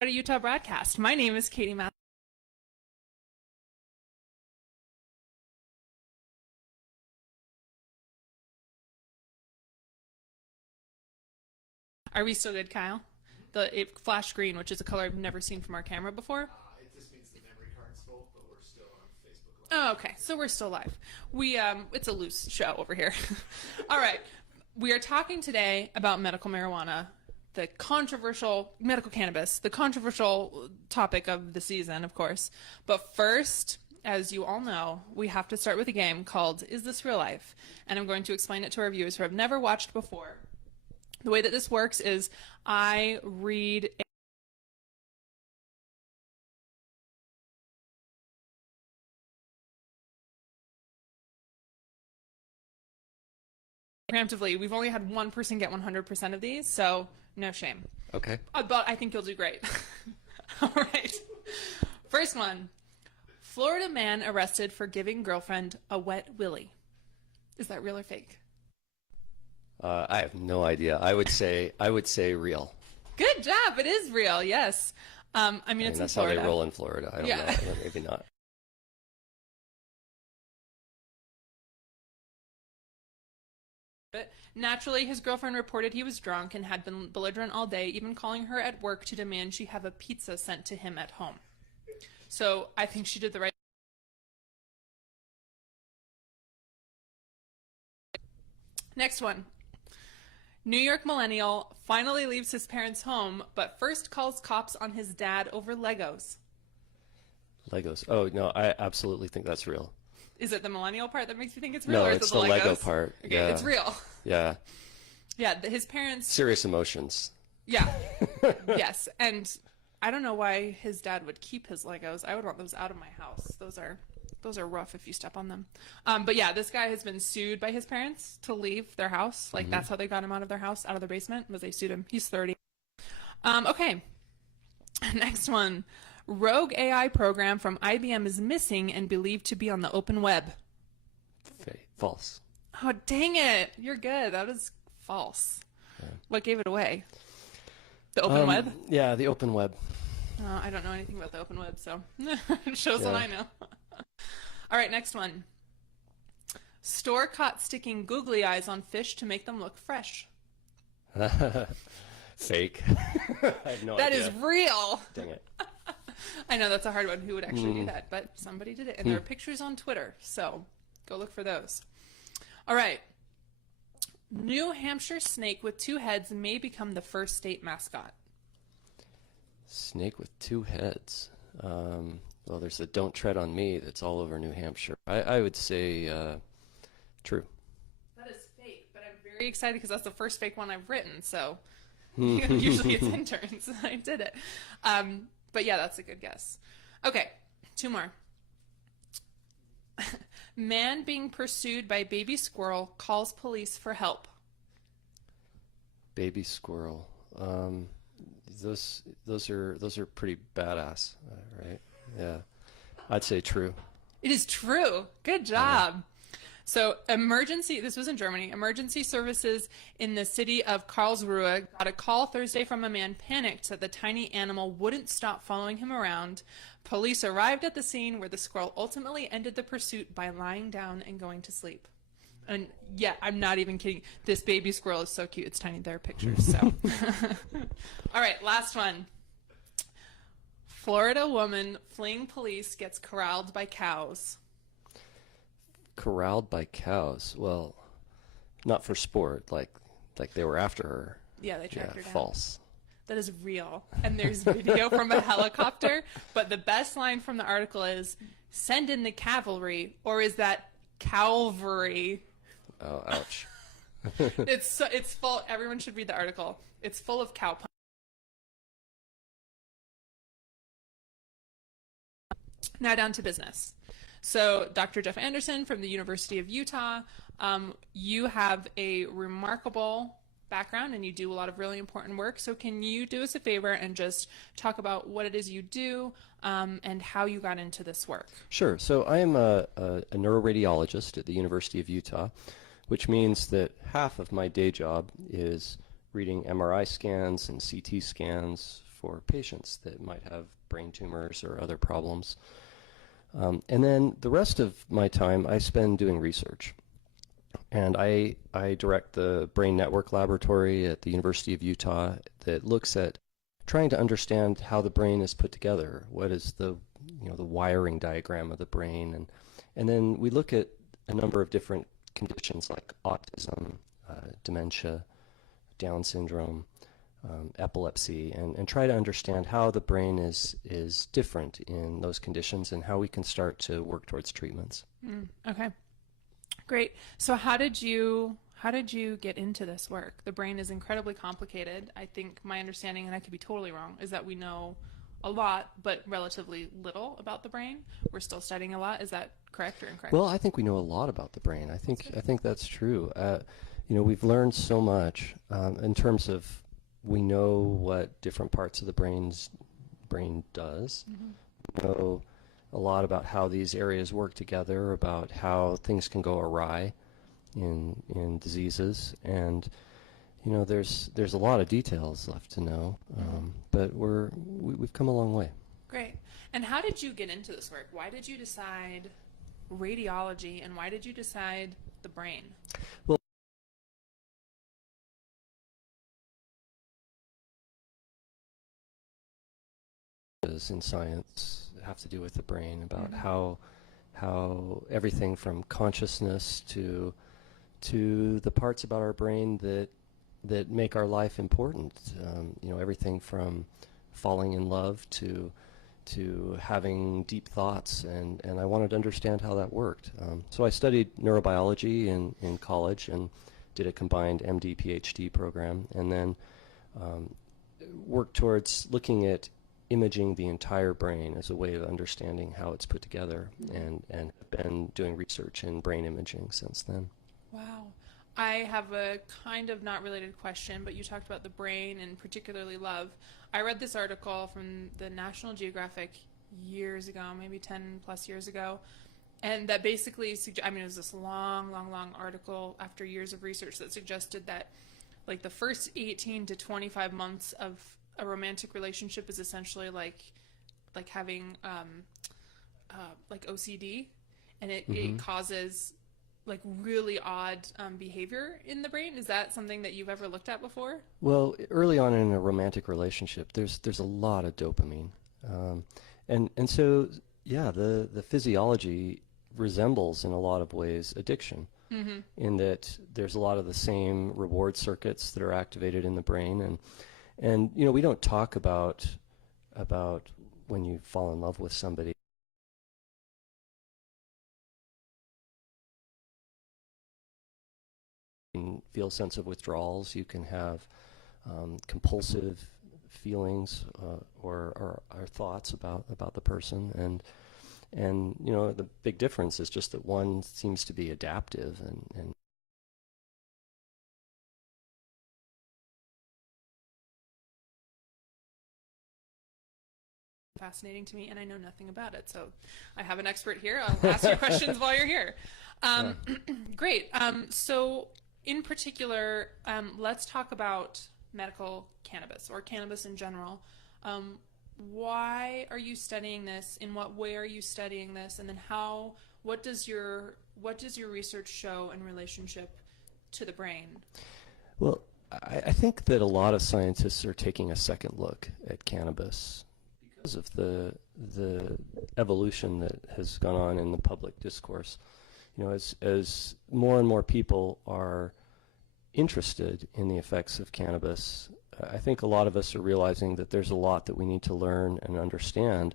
A Utah broadcast. My name is Katie Math. Are we still good, Kyle? It flashed green, which is a color I've never seen from our camera before. It just means the memory card's full, but we're still on Facebook Oh, Live. okay. So we're still live. It's a loose show over here. All right. We are talking today about medical marijuana, the controversial medical cannabis, the controversial topic of the season, of course. But first, as you all know, we have to start with a game called Is This Real Life? And I'm going to explain it to our viewers who have never watched before. The way that this works is I read preemptively. We've only had one person get 100% of these, so no shame. Okay. But I think you'll do great. All right. First one. Florida man arrested for giving girlfriend a wet willy. Is that real or fake? I have no idea. I would say real. Good job. It is real. Yes. I mean, it's that's in Florida. how they roll in Florida. I don't know. Maybe not. But naturally, his girlfriend reported he was drunk and had been belligerent all day, even calling her at work to demand she have a pizza sent to him at home. So I think she did the right. Next one. New York millennial finally leaves his parents' home, but first calls cops on his dad over Legos. Legos. Oh, no, I absolutely think that's real. Is it the millennial part that makes you think it's real? No, or it's is it the Legos? Lego part. Okay, Yeah. it's real. Yeah. Yeah, his parents. Serious emotions. Yeah. Yes, and I don't know why his dad would keep his Legos. I would want those out of my house. Those are rough if you step on them. But yeah, this guy has been sued by his parents to leave their house. Like, that's how they got him out of their house, out of their basement, was they sued him. He's 30. Okay. Next one. Rogue AI program from IBM is missing and believed to be on the open web. False. Oh, dang it. You're good. That was false. Yeah. What gave it away? The open web? Yeah, the open web. I don't know anything about the open web, so it shows what I know. All right, next one. Store caught sticking googly eyes on fish to make them look fresh. Fake. I have no idea. That is real. Dang it. I know that's a hard one. Who would actually do that? But somebody did it. And there are pictures on Twitter, so go look for those. All right. New Hampshire snake with 2 heads may become the first state mascot. Snake with 2 heads. Well, there's the Don't Tread on Me that's all over New Hampshire. I would say true. That is fake, but I'm very excited because that's the first fake one I've written. So usually it's interns. I did it. But yeah, that's a good guess. Okay, 2 more. Man being pursued by baby squirrel calls police for help. Baby squirrel. Those are pretty badass, right? Yeah, I'd say true. It is true. Good job. So this was in Germany, emergency services in the city of Karlsruhe got a call Thursday from a man panicked that the tiny animal wouldn't stop following him around. Police arrived at the scene where the squirrel ultimately ended the pursuit by lying down and going to sleep. And yeah, I'm not even kidding. This baby squirrel is so cute. It's tiny. There are pictures. So, all right, last one. Florida woman fleeing police gets corralled by cows. Corralled by cows. Well, not for sport. Like they were after her. Yeah, they tracked her down. False. That is real. And there's video from a helicopter. But the best line from the article is, "Send in the cavalry," or is that Calvary? Oh, ouch. It's full. Everyone should read the article. It's full of cow puns. Now down to business. So Dr. Jeffry Anderson from the University of Utah, you have a remarkable background and you do a lot of really important work. So can you do us a favor and just talk about what it is you do and how you got into this work? Sure. So I am a neuroradiologist at the University of Utah, which means that half of my day job is reading MRI scans and CT scans for patients that might have brain tumors or other problems. And then the rest of my time I spend doing research. And I direct the Brain Network Laboratory at the University of Utah that looks at trying to understand how the brain is put together. What is the wiring diagram of the brain, and then we look at a number of different conditions like autism, dementia, Down syndrome, epilepsy, and try to understand how the brain is different in those conditions and how we can start to work towards treatments. Okay, great. So how did you get into this work? The brain is incredibly complicated. I think my understanding, and I could be totally wrong, is that we know a lot, but relatively little about the brain. We're still studying a lot. Is that correct or incorrect? Well, I think we know a lot about the brain. I think that's true. We've learned so much in terms of we know what different parts of the brain does. We know a lot about how these areas work together, about how things can go awry in diseases, and there's a lot of details left to know, but we've come a long way. Great. And how did you get into this work? Why did you decide radiology, and why did you decide the brain? Well, in science have to do with the brain, about how everything from consciousness to the parts about our brain that make our life important. Everything from falling in love to having deep thoughts, and I wanted to understand how that worked. So I studied neurobiology in college and did a combined MD PhD program, and then worked towards looking at imaging the entire brain as a way of understanding how it's put together, and have been doing research in brain imaging since then. Wow. I have a kind of not related question, but you talked about the brain and particularly love. I read this article from the National Geographic years ago, maybe 10 plus years ago, and that basically, it was this long article after years of research that suggested that like the first 18 to 25 months of a romantic relationship is essentially like having like OCD, and it causes like really odd behavior in the brain. Is that something that you've ever looked at before? Well, early on in a romantic relationship, there's a lot of dopamine, and so yeah, the physiology resembles in a lot of ways addiction, in that there's a lot of the same reward circuits that are activated in the brain, and we don't talk about when you fall in love with somebody. You can feel a sense of withdrawals. You can have compulsive feelings or thoughts about the person, and the big difference is just that one seems to be adaptive and fascinating to me, and I know nothing about it, so I have an expert here. I'll ask you questions while you're here. Great. So in particular, let's talk about medical cannabis, or cannabis in general. Why are you studying this? In what way are you studying this? And then what does your research show in relationship to the brain? Well, I think that a lot of scientists are taking a second look at cannabis because of the evolution that has gone on in the public discourse. As more and more people are interested in the effects of cannabis, I think a lot of us are realizing that there's a lot that we need to learn and understand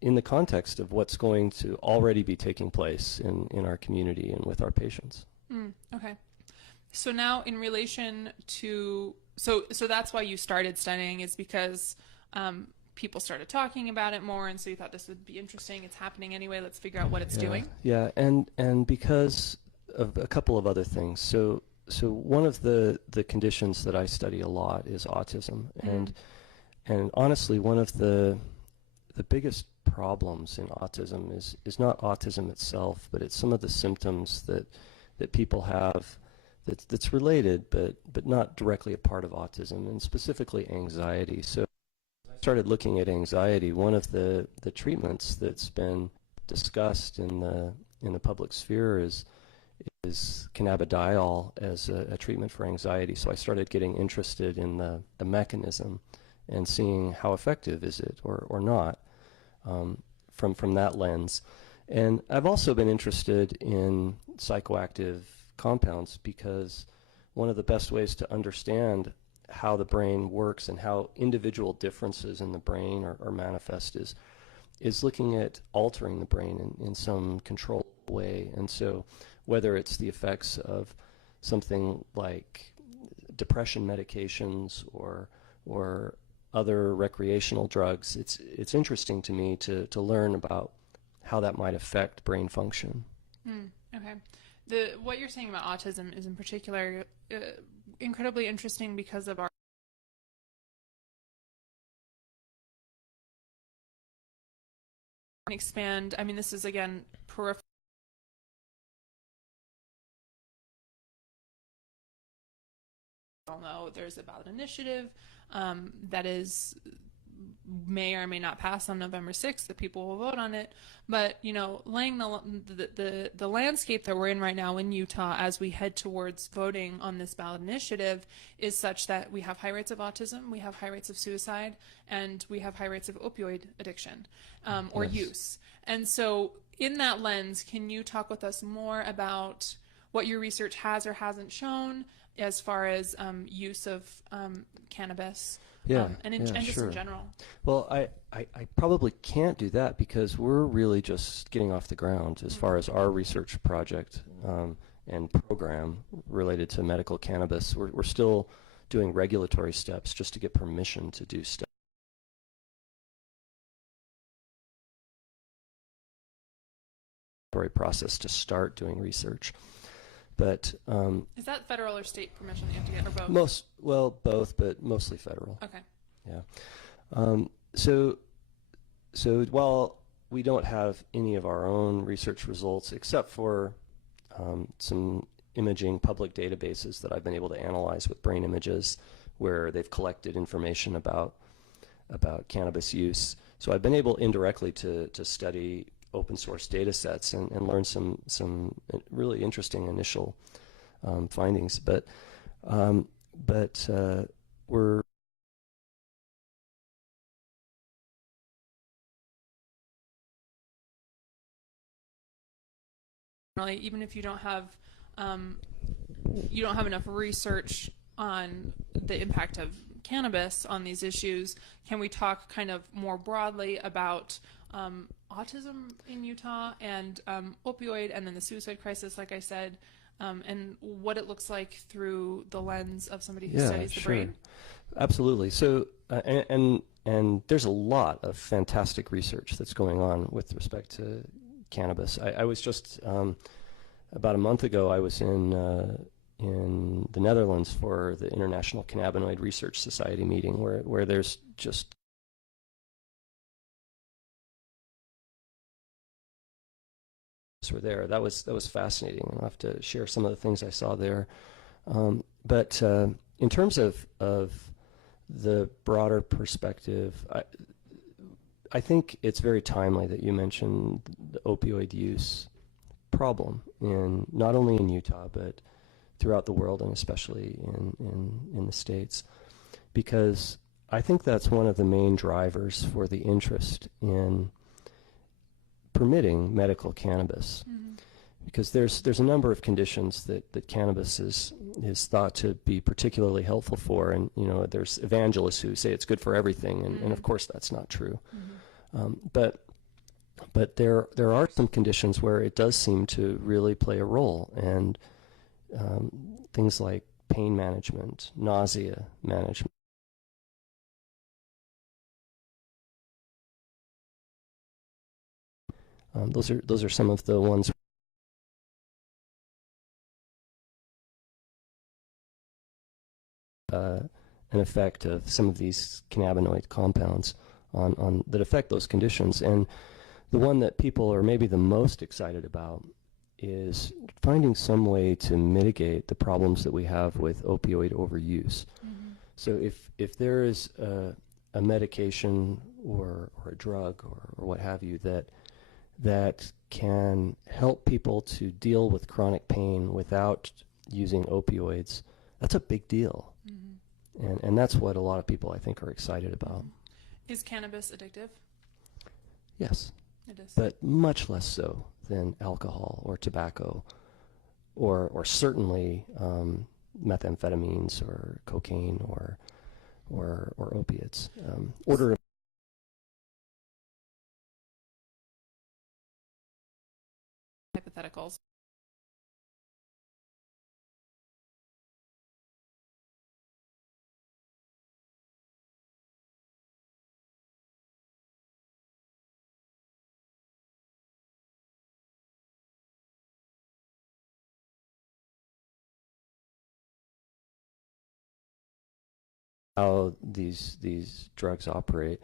in the context of what's going to already be taking place in our community and with our patients. Okay. So now in relation to, so that's why you started studying, is because people started talking about it more, and so you thought this would be interesting. It's happening anyway. Let's figure out what it's doing. Yeah, and because of a couple of other things. So one of the conditions that I study a lot is autism, and honestly, one of the biggest problems in autism is not autism itself, but it's some of the symptoms that people have that's related, but not directly a part of autism, and specifically anxiety. So I started looking at anxiety. One of the treatments that's been discussed in the public sphere is cannabidiol as a treatment for anxiety. So I started getting interested in the mechanism and seeing how effective is it or not from that lens. And I've also been interested in psychoactive compounds because one of the best ways to understand how the brain works and how individual differences in the brain are manifest is looking at altering the brain in some controlled way. And so whether it's the effects of something like depression medications or other recreational drugs, it's interesting to me to learn about how that might affect brain function. Okay. What you're saying about autism is in particular incredibly interesting because of our expand. I mean, this is again peripheral. Know there's a ballot initiative that may or may not pass on November 6th. The people will vote on it, but you know, laying the landscape that we're in right now in Utah as we head towards voting on this ballot initiative is such that we have high rates of autism, we have high rates of suicide, and we have high rates of opioid addiction or use. And so in that lens, can you talk with us more about what your research has or hasn't shown as far as use of cannabis and just sure. in general? Well, I probably can't do that because we're really just getting off the ground as far as our research project and program related to medical cannabis. We're still doing regulatory steps just to get permission to do stuff. Process to start doing research. But is that federal or state permission that you have to get, or both? Both, but mostly federal. Okay. Yeah. So while we don't have any of our own research results except for some imaging public databases that I've been able to analyze with brain images where they've collected information about cannabis use. So I've been able indirectly to study open source data sets and learn some really interesting initial findings. But we're really, even if you don't have enough research on the impact of cannabis on these issues, can we talk kind of more broadly about autism in Utah and opioid and then the suicide crisis, like I said, and what it looks like through the lens of somebody who studies the brain? Absolutely. So and there's a lot of fantastic research that's going on with respect to cannabis. I was just about a month ago I was in the Netherlands for the International Cannabinoid Research Society meeting where there's just were there. That was fascinating, and I'll have to share some of the things I saw there. But in terms of the broader perspective, I think it's very timely that you mentioned the opioid use problem not only in Utah but throughout the world, and especially in the States, because I think that's one of the main drivers for the interest in permitting medical cannabis, because there's a number of conditions that cannabis is thought to be particularly helpful for, and you know, there's evangelists who say it's good for everything, and of course that's not true. But there are some conditions where it does seem to really play a role, and things like pain management, nausea management. Those are some of the ones. An effect of some of these cannabinoid compounds on that affect those conditions, and the one that people are maybe the most excited about is finding some way to mitigate the problems that we have with opioid overuse. So if there is a medication or a drug or what have you that can help people to deal with chronic pain without using opioids, that's a big deal. And that's what a lot of people, I think, are excited about. Is cannabis addictive? Yes. It is. But much less so than alcohol or tobacco or certainly methamphetamines or cocaine or opiates. Hypotheticals. How these drugs operate.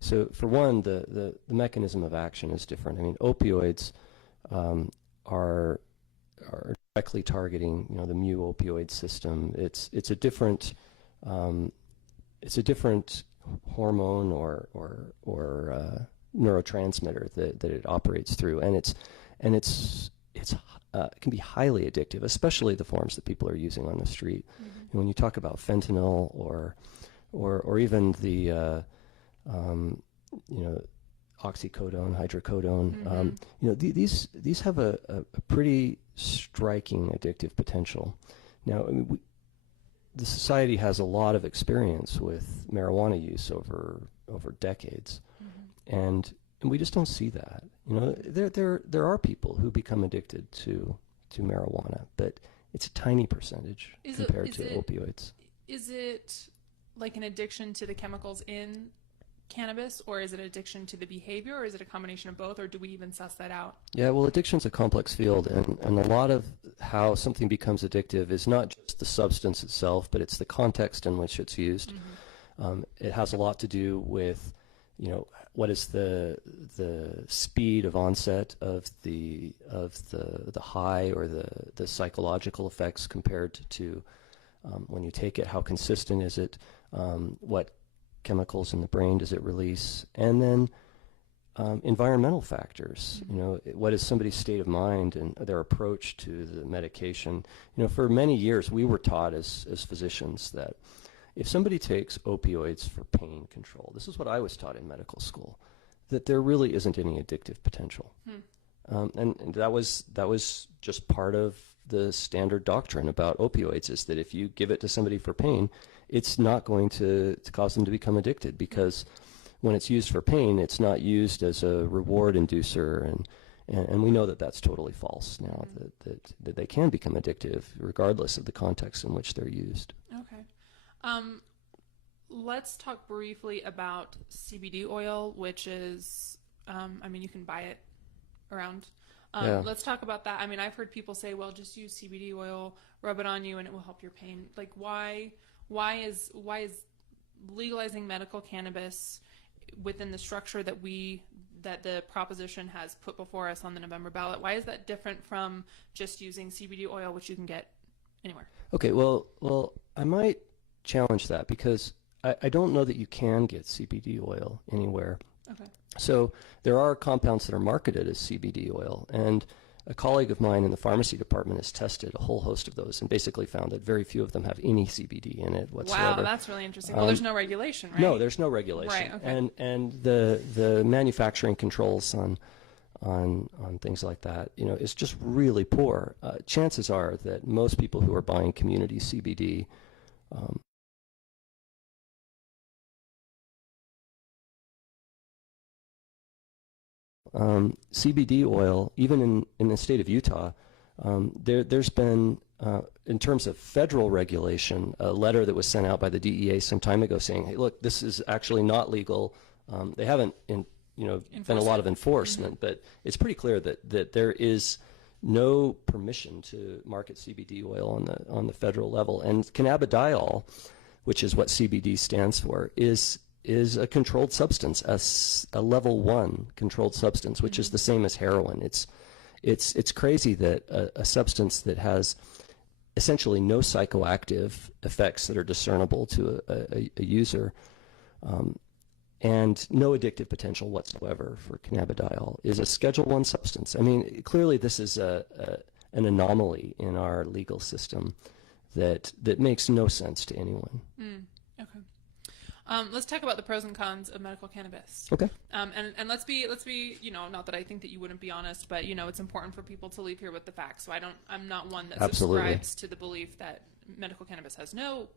So for one, the mechanism of action is different. I mean, opioids are directly targeting, the mu opioid system. It's a different hormone or neurotransmitter that it operates through, and it can be highly addictive, especially the forms that people are using on the street. And when you talk about fentanyl or even the oxycodone, hydrocodone, these have a pretty striking addictive potential. Now, I mean, the society has a lot of experience with marijuana use over decades, and we just don't see that. There are people who become addicted to marijuana, but it's a tiny percentage compared to opioids. Is it like an addiction to the chemicals in cannabis, or is it addiction to the behavior, or is it a combination of both, or do we even suss that out? Yeah, well, addiction's a complex field, and a lot of how something becomes addictive is not just the substance itself, but it's the context in which it's used. It has a lot to do with, what is the speed of onset of the high or the psychological effects compared to when you take it, how consistent is it, what chemicals in the brain does it release, and then environmental factors. What is somebody's state of mind and their approach to the medication. For many years we were taught as physicians that if somebody takes opioids for pain control, this is what I was taught in medical school, that there really isn't any addictive potential. And that was just part of the standard doctrine about opioids, is that if you give it to somebody for pain, it's not going to cause them to become addicted, because when it's used for pain, it's not used as a reward inducer, and we know that that's totally false now, that they can become addictive regardless of the context in which they're used. Okay. Let's talk briefly about CBD oil, which is, you can buy it around. Let's talk about that. I've heard people say, well, just use CBD oil, rub it on you, and it will help your pain. Like, why is legalizing medical cannabis within the structure that the proposition has put before us on the November ballot? Why is that different from just using CBD oil, which you can get anywhere? Okay, well, I might challenge that, because I don't know that you can get CBD oil anywhere. Okay. So there are compounds that are marketed as CBD oil, and a colleague of mine in the pharmacy department has tested a whole host of those and basically found that very few of them have any CBD in it whatsoever. Wow, that's really interesting. Well, there's no regulation, right? No, there's no regulation. Right, okay. And the manufacturing controls on things like that, is just really poor. Chances are that most people who are buying community CBD CBD oil, even in the state of Utah, there's been, in terms of federal regulation, a letter that was sent out by the DEA some time ago saying, hey, look, this is actually not legal. They haven't been a lot of enforcement, but it's pretty clear that there is no permission to market CBD oil on the federal level. And cannabidiol, which is what CBD stands for, is a controlled substance, a level 1 controlled substance, which is the same as heroin. it's crazy that a substance that has essentially no psychoactive effects that are discernible to a user, and no addictive potential whatsoever for cannabidiol, is a Schedule I substance. I mean, clearly this is an anomaly in our legal system that makes no sense to anyone. Okay. Let's talk about the pros and cons of medical cannabis. Okay. And let's be, not that I think that you wouldn't be honest, but it's important for people to leave here with the facts. So I'm not one that Absolutely. subscribes to the belief that medical cannabis has no,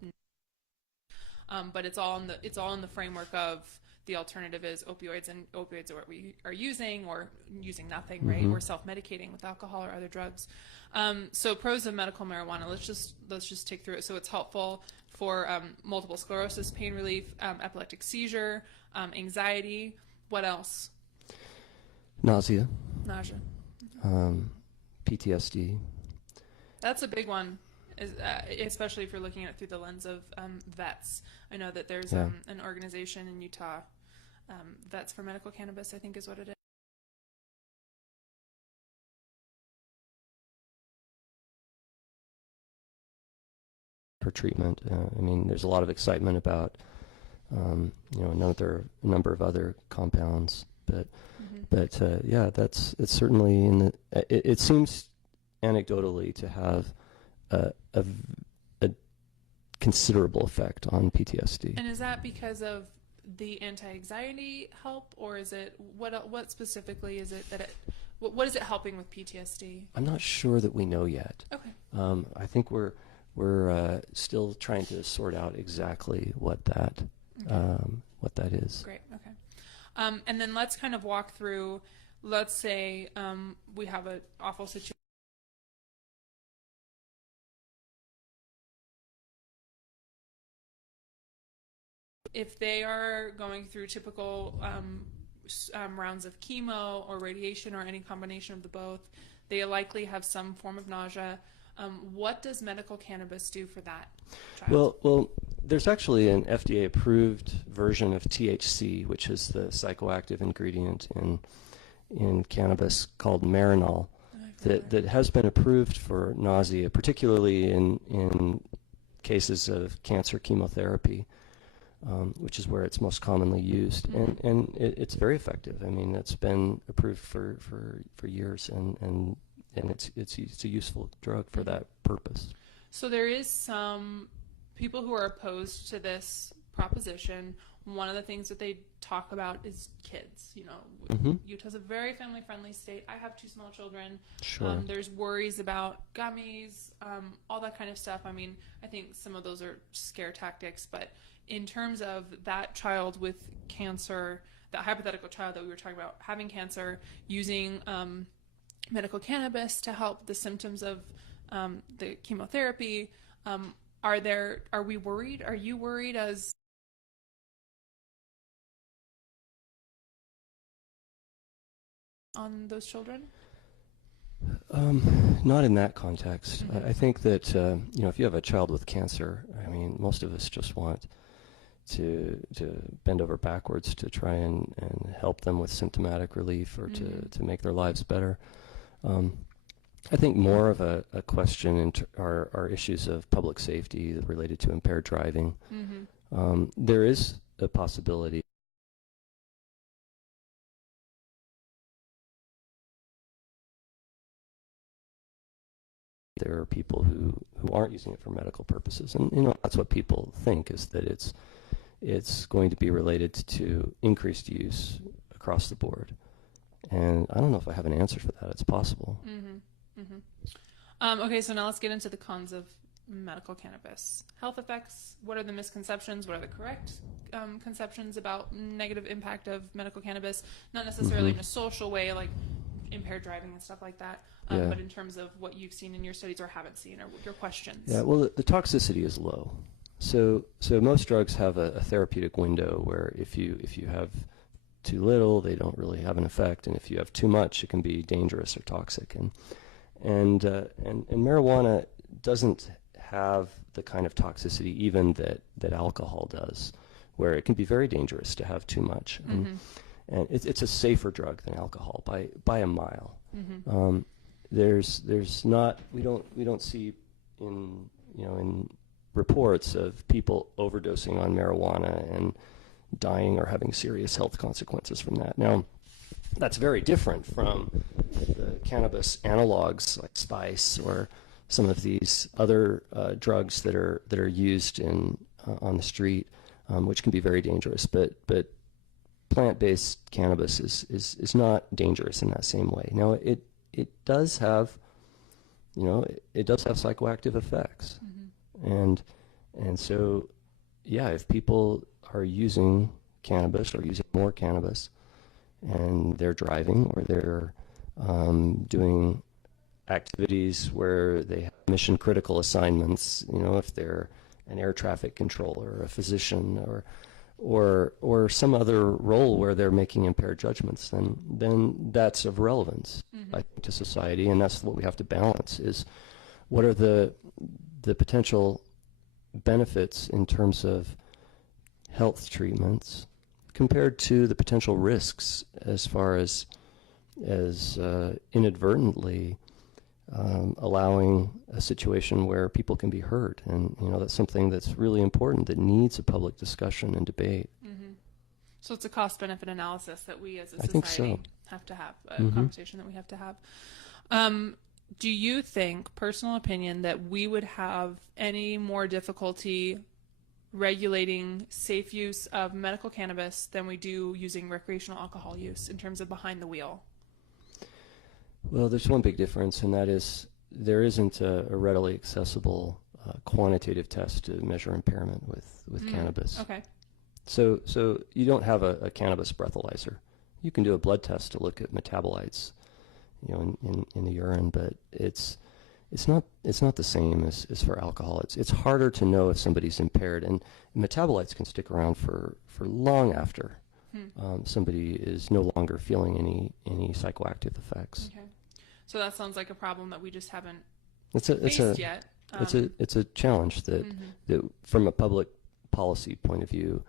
but it's all in the framework of the alternative is opioids, and opioids are what we are using, or using nothing, right? We're self-medicating with alcohol or other drugs. So pros of medical marijuana, let's just take through it. So it's helpful for multiple sclerosis, pain relief, epileptic seizure, anxiety. What else? Nausea. PTSD. PTSD. That's a big one, especially if you're looking at it through the lens of vets. I know that there's an organization in Utah, Vets for Medical Cannabis, I think is what it is. For treatment. I mean, there's a lot of excitement about, a number of other compounds, but it's certainly in the. It seems anecdotally to have a considerable effect on PTSD. And is that because of the anti-anxiety help, or is it what specifically is it that what is it helping with PTSD? I'm not sure that we know yet. Okay. I think we're still trying to sort out exactly what that is. Great. Okay. And then let's kind of walk through. Let's say we have an awful situation. If they are going through typical rounds of chemo or radiation or any combination of the both, they likely have some form of nausea. What does medical cannabis do for that child? Well, there's actually an FDA-approved version of THC, which is the psychoactive ingredient in cannabis called Marinol, that has been approved for nausea, particularly in cases of cancer chemotherapy, which is where it's most commonly used, and it's very effective. I mean, it's been approved for years, and it's a useful drug for that purpose. So there is some people who are opposed to this proposition. One of the things that they talk about is kids. Utah's a very family-friendly state. I have 2 small children. Sure. There's worries about gummies, all that kind of stuff. I mean, I think some of those are scare tactics, but in terms of that child with cancer, that hypothetical child that we were talking about having cancer, using medical cannabis to help the symptoms of the chemotherapy, are we worried? Are you worried as on those children? Not in that context. I think that if you have a child with cancer, I mean, most of us just want to bend over backwards to try and help them with symptomatic relief, or to make their lives better. I think more of a question are issues of public safety related to impaired driving. There is a possibility there are people who aren't using it for medical purposes, and that's what people think, is that it's going to be related to increased use across the board. And I don't know if I have an answer for that. It's possible. Okay, so now let's get into the cons of medical cannabis. Health effects. What are the misconceptions? What are the correct conceptions about negative impact of medical cannabis? Not necessarily in a social way, like impaired driving and stuff like that, but in terms of what you've seen in your studies or haven't seen, or your questions. Yeah, well, the toxicity is low. So most drugs have a therapeutic window where if you have too little, they don't really have an effect, and if you have too much, it can be dangerous or toxic. And marijuana doesn't have the kind of toxicity even that alcohol does, where it can be very dangerous to have too much. And it's a safer drug than alcohol by a mile. there's not, we don't see in, in reports of people overdosing on marijuana and dying or having serious health consequences from that. Now, that's very different from the cannabis analogs like spice or some of these other drugs that are used on the street, which can be very dangerous. But plant-based cannabis is not dangerous in that same way. Now, it does have, it does have psychoactive effects, and so, yeah, if people are using cannabis or using more cannabis, and they're driving or they're doing activities where they have mission critical assignments, if they're an air traffic controller, a physician, or some other role where they're making impaired judgments, then that's of relevance, I think, to society, and that's what we have to balance, is what are the potential benefits in terms of health treatments compared to the potential risks as far as inadvertently allowing a situation where people can be hurt. And that's something that's really important, that needs a public discussion and debate. So it's a cost-benefit analysis that we as a I think society so. have to have, a conversation that we have to have. Do you think, personal opinion, that we would have any more difficulty regulating safe use of medical cannabis than we do using recreational alcohol use in terms of behind the wheel? Well, there's one big difference, and that is there isn't a readily accessible quantitative test to measure impairment with cannabis. Okay. So you don't have a cannabis breathalyzer. You can do a blood test to look at metabolites, in the urine, but it's not the same as for alcohol. It's harder to know if somebody's impaired, and metabolites can stick around for long after somebody is no longer feeling any psychoactive effects. Okay. So that sounds like a problem that we just haven't It's faced yet. It's a challenge that from a public policy point of view,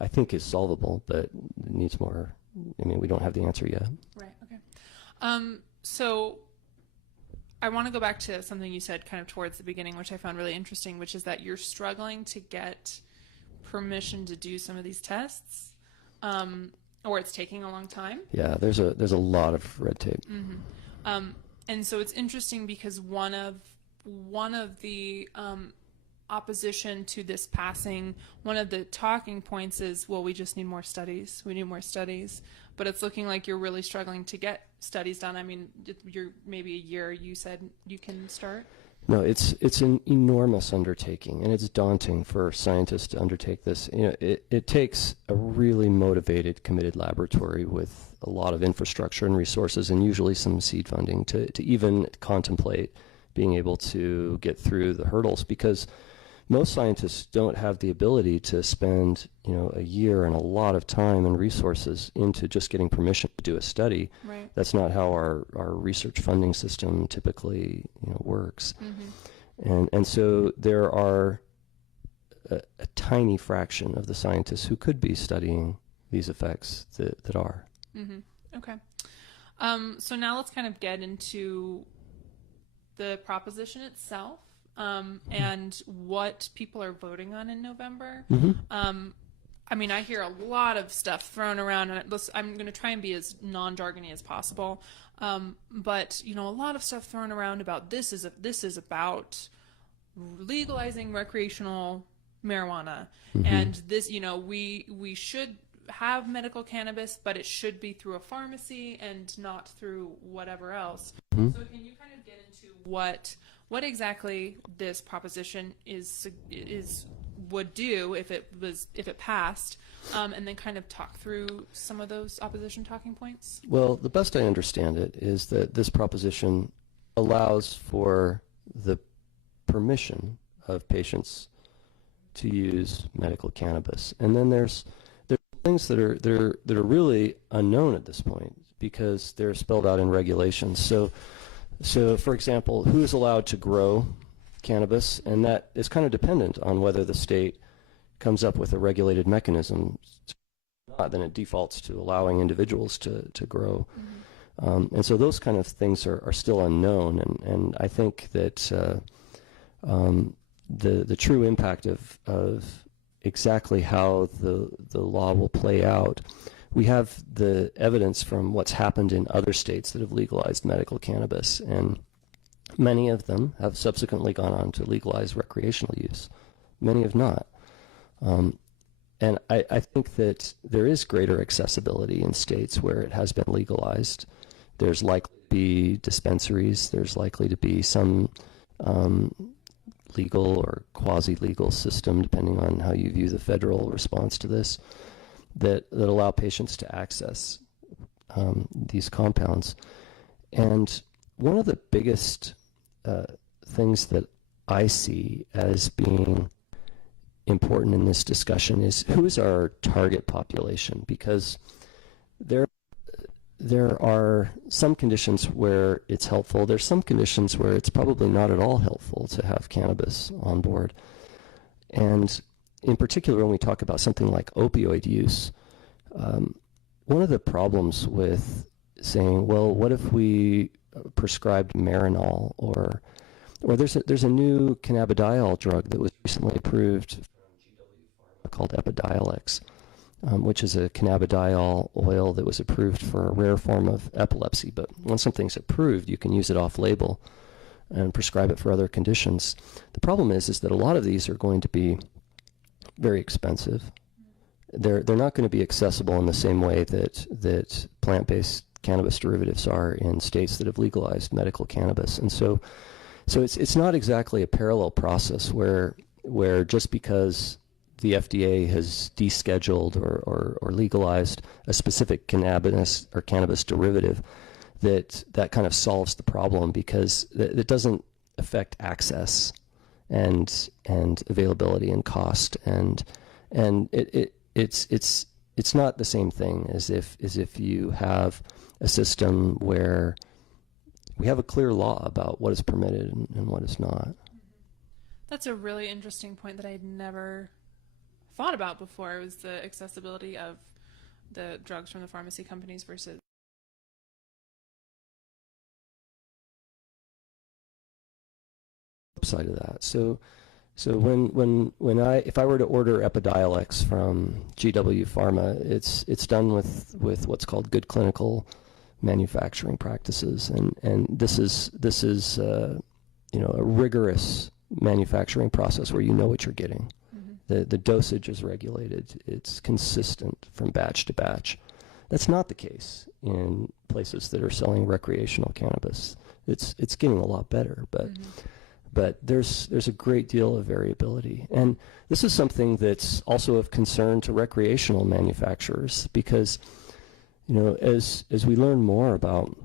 I think is solvable, but it needs more. I mean, we don't have the answer yet. Right. Okay. So I want to go back to something you said kind of towards the beginning, which I found really interesting, which is that you're struggling to get permission to do some of these tests, or it's taking a long time. Yeah, there's a lot of red tape. And so it's interesting because one of the opposition to this passing, one of the talking points is, well, we just need more studies. We need more studies. But it's looking like you're really struggling to get studies done. I mean, you're maybe a year, you said you can start? No, it's an enormous undertaking, and it's daunting for scientists to undertake this. It takes a really motivated, committed laboratory with a lot of infrastructure and resources, and usually some seed funding to even contemplate being able to get through the hurdles, because most scientists don't have the ability to spend a year and a lot of time and resources into just getting permission to do a study. Right. That's not how our research funding system typically works. And so there are a tiny fraction of the scientists who could be studying these effects that are. Okay. So now let's kind of get into the proposition itself. And what people are voting on in November. I mean, I hear a lot of stuff thrown around, and I'm going to try and be as non-jargony as possible. But a lot of stuff thrown around about this is about legalizing recreational marijuana, and this, we should have medical cannabis, but it should be through a pharmacy and not through whatever else. So can you kind of get into what exactly this proposition would do if it passed, and then kind of talk through some of those opposition talking points? Well, the best I understand it is that this proposition allows for the permission of patients to use medical cannabis, and then there's things that are really unknown at this point because they're spelled out in regulations. So, for example, who is allowed to grow cannabis? And that is kind of dependent on whether the state comes up with a regulated mechanism. If not, then it defaults to allowing individuals to grow. And so those kind of things are still unknown, and I think that the true impact of exactly how the law will play out, we have the evidence from what's happened in other states that have legalized medical cannabis, and many of them have subsequently gone on to legalize recreational use. Many have not. And I think that there is greater accessibility in states where it has been legalized. There's likely to be dispensaries. There's likely to be some legal or quasi-legal system, depending on how you view the federal response to this, that allow patients to access these compounds. And one of the biggest things that I see as being important in this discussion is who is our target population, because there are some conditions where it's helpful. There's some conditions where it's probably not at all helpful to have cannabis on board. And in particular, when we talk about something like opioid use, one of the problems with saying, well, what if we prescribed Marinol, or there's a new cannabidiol drug that was recently approved called Epidiolex, which is a cannabidiol oil that was approved for a rare form of epilepsy. But when something's approved, you can use it off-label and prescribe it for other conditions. The problem is that a lot of these are going to be very expensive. They're not going to be accessible in the same way that plant-based cannabis derivatives are in states that have legalized medical cannabis. And so it's not exactly a parallel process where just because the FDA has descheduled or legalized a specific cannabis or cannabis derivative, that kind of solves the problem, because it doesn't affect access and availability and cost, and it's not the same thing as if you have a system where we have a clear law about what is permitted and what is not. That's a really interesting point that I'd never thought about before, was the accessibility of the drugs from the pharmacy companies versus side of that. So if I were to order Epidiolex from GW Pharma, it's done with what's called good clinical manufacturing practices, and this is a rigorous manufacturing process where you know what you're getting. The dosage is regulated. It's consistent from batch to batch. That's not the case in places that are selling recreational cannabis. It's getting a lot better, but there's a great deal of variability. And this is something that's also of concern to recreational manufacturers, because as we learn more about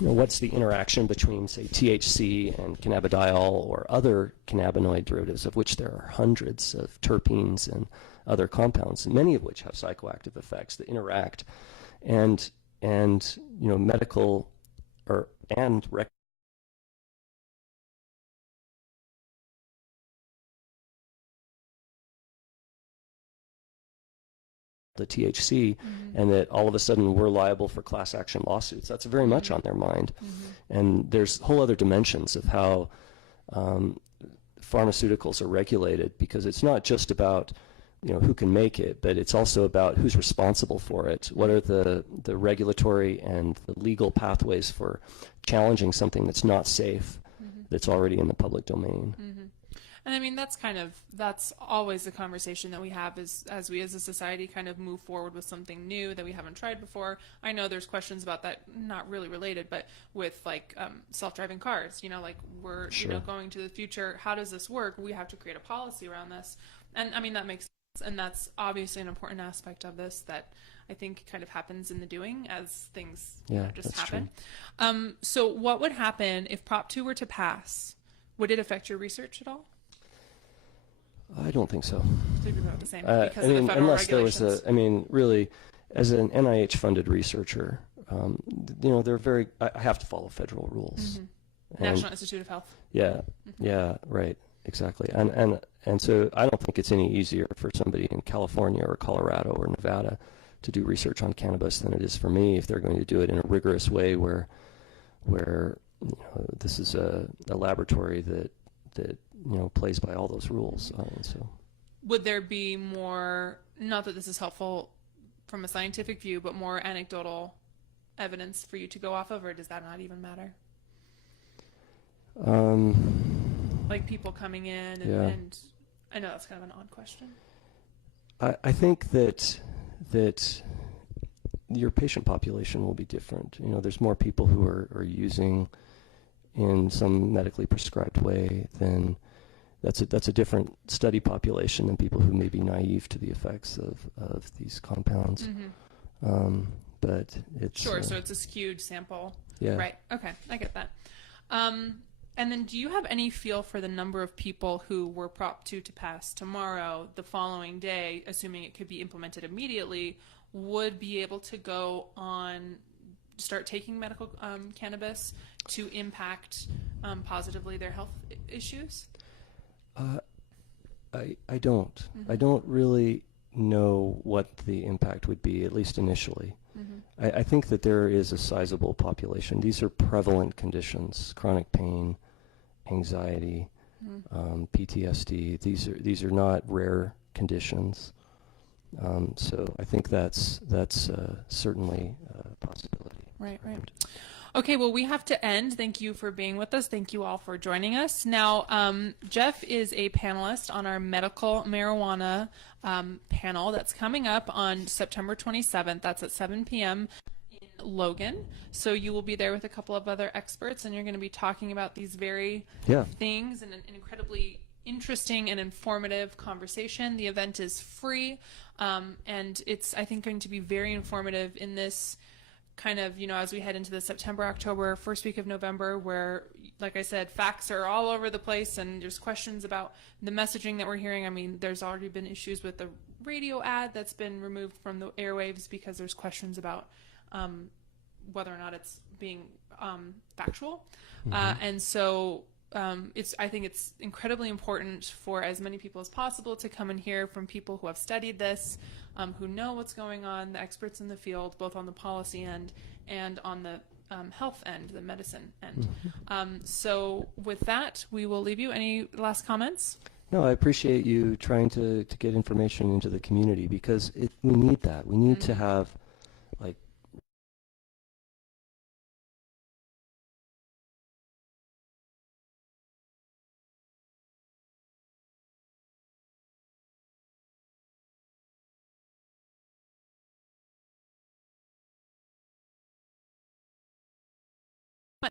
what's the interaction between, say, THC and cannabidiol or other cannabinoid derivatives, of which there are hundreds of terpenes and other compounds, many of which have psychoactive effects that interact, and medical and the THC, and that all of a sudden we're liable for class action lawsuits. That's very much on their mind. And there's whole other dimensions of how pharmaceuticals are regulated, because it's not just about who can make it, but it's also about who's responsible for it. What are the regulatory and the legal pathways for challenging something that's not safe, that's already in the public domain. And I mean, that's always the conversation that we have as we as a society kind of move forward with something new that we haven't tried before. I know there's questions about that, not really related, but with like self-driving cars, like we're going to the future. How does this work? We have to create a policy around this. And I mean, that makes sense. And that's obviously an important aspect of this that I think kind of happens in the doing as things just happen. So what would happen if Prop 2 were to pass? Would it affect your research at all? I don't think so. About the same, because of the federal unless regulations. there was really, as an NIH-funded researcher, they're very. I have to follow federal rules. National Institute of Health. Yeah, right, exactly. And so I don't think it's any easier for somebody in California or Colorado or Nevada to do research on cannabis than it is for me if they're going to do it in a rigorous way where this is a laboratory that plays by all those rules. So would there be more, not that this is helpful from a scientific view, but more anecdotal evidence for you to go off of, or does that not even matter? Like people coming in and I know that's kind of an odd question. I think that your patient population will be different. There's more people who are using in some medically prescribed way, then that's a different study population than people who may be naive to the effects of these compounds. But it's sure. So it's a skewed sample. Yeah. Right. Okay, I get that. And then, do you have any feel for the number of people who were Prop 2 to pass tomorrow, the following day, assuming it could be implemented immediately, would be able to go on, start taking medical cannabis to impact positively their health issues? I don't. I don't really know what the impact would be, at least initially. I think that there is a sizable population. These are prevalent conditions: chronic pain, anxiety, PTSD. These are not rare conditions. So I think that's certainly a possibility. Right. Okay, well, we have to end. Thank you for being with us. Thank you all for joining us. Now, Jeff is a panelist on our medical marijuana panel that's coming up on September 27th. That's at 7 p.m. in Logan. So you will be there with a couple of other experts, and you're going to be talking about these very things in an incredibly interesting and informative conversation. The event is free, and it's, I think, going to be very informative in this kind of, as we head into the September, October, first week of November, where, like I said, facts are all over the place and there's questions about the messaging that we're hearing. I mean, there's already been issues with the radio ad that's been removed from the airwaves because there's questions about whether or not it's being factual. And so I think it's incredibly important for as many people as possible to come and hear from people who have studied this, who know what's going on, the experts in the field, both on the policy end and on the health end, the medicine end. So with that, we will leave you. Any last comments? No, I appreciate you trying to get information into the community, because we need that. We need to have